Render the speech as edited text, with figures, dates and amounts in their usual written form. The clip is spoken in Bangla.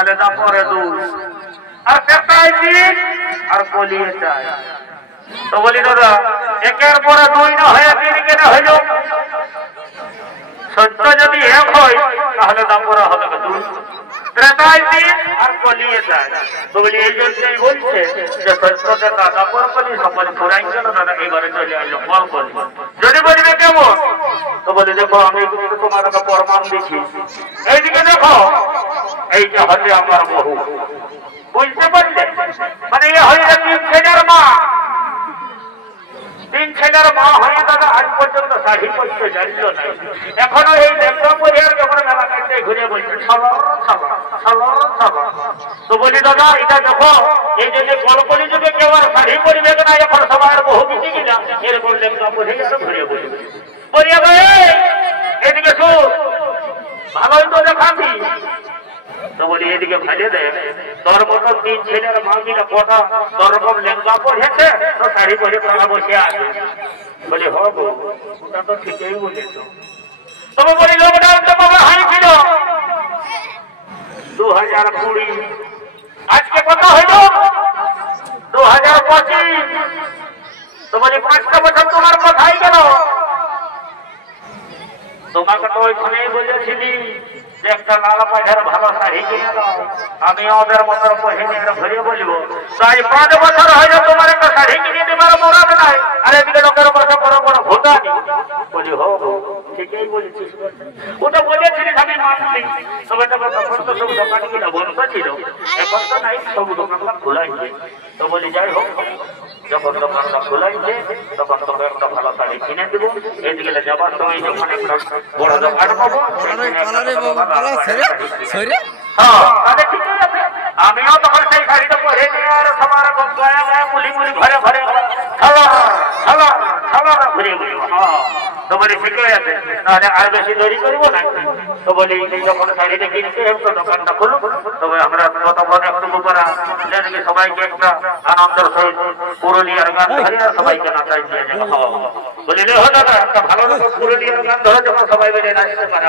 তাহলে দাপরে দুই আর পেটাই তিন আর বলিয়ে চাই। তো বলি দাদা একের পরে দুই না হয়ে তিন কেন হইল? সত্য যদি এক হয় তাহলে দাপরে হবে দুই, ত্রেতায় তিন আর বলিয়ে যায়। তো বলি এই জন্যই বলছে যে সত্যতে দাপর বলি সকল ফুরাই গেল দাদা, এবারে চলে আসলো ফল বলি। যদি বলবে কেমন? তো বলি দেখো আমি তোমার একটা প্রমাণ দিচ্ছি, এইদিকে দেখো এইটা হচ্ছে আমার বহু, বুঝতে পারলে? মানে এ হয়ে তিন ছেলের মা, তিন ছেলের মা হয়ে দাদা আজ পর্যন্ত শাড়ি পরতে জানল না। এখনো এই লেখা পরে যখন মেলা কাটতে ঘুরে বলছে সালার সালার সালার সালার। তো বলি দাদা এটা দেখো এই যে গল্পলি যুগে কেউ আর শাড়ি পরিবে না, এখন সবাই বহু কিছু কিনা এরকম লেখা পরে আরো ঘুরে বলবে বলিয়া ভাই এদিকে শুন ভালোই তো দেখাবি। তো বলি এদিকে ভাজে দে, তোর মতন তিন ছেলের মা কিনা কটা তোর রকম লেঙ্গা পড়েছে তো শাড়ি পরে পালা বসে আছে। বলি হব ওটা তো ঠিকই বলেছ। তবে বলি লকডাউন তো বাবা হাই ছিল 2020, আজকে কত হইল 2025। তো বলি 5টা বছর তোমার কোথায় গেল? তোমাকে তো ওইখানেই বলেছিলি যে একটা লাল পায়খার ভালো শাড়ি কিনে দাও, আমি ওদের মতো পহিনে ঘুরে বলবো। তাই 5 বছর হয়ে তোমার একটা শাড়ি কিনে দেবার মরাদ নাই, আর এদিকে লোকের কথা বড় বড় ভোটানি। বলি হো ঠিকই বলেছিস, ওটা বলেছিলিস আমি মানলি। তবে তখন তো সব দোকান কিনা বন্ধ ছিল, এখন তো নাই, সব দোকানটা খোলাইছে। তো বলি যাই হোক যখন দোকানটা খোলাইছে তখন তোকে একটা ভালো শাড়ি কিনে দেবো। এদিকে যাবার সময় যখন একটা বড় দোকান পাবো আমিও তখন সেই শাড়িটা পরে নিয়ে আর সবার গায়ে গায়ে মুলি মুলি ঘরে ঘরে ঘুরে ঘুরে। তো বলি ঠিকই আছে, তাহলে আর বেশি দেরি করবো না। তো বলি যখন শাড়িটা কিনতে একটু দোকানটা খুলুক, তবে আমরা ততক্ষণ একটু করা সবাইকে একটা আনন্দের সহিত পুরুলিয়ার গান ধরে সবাইকে নাচাই দিয়ে যাবো। বলিলে হলো না একটা ভালো পুরুলিয়ার গান ধরে যখন সবাই বেরিয়ে নাচতে পারে।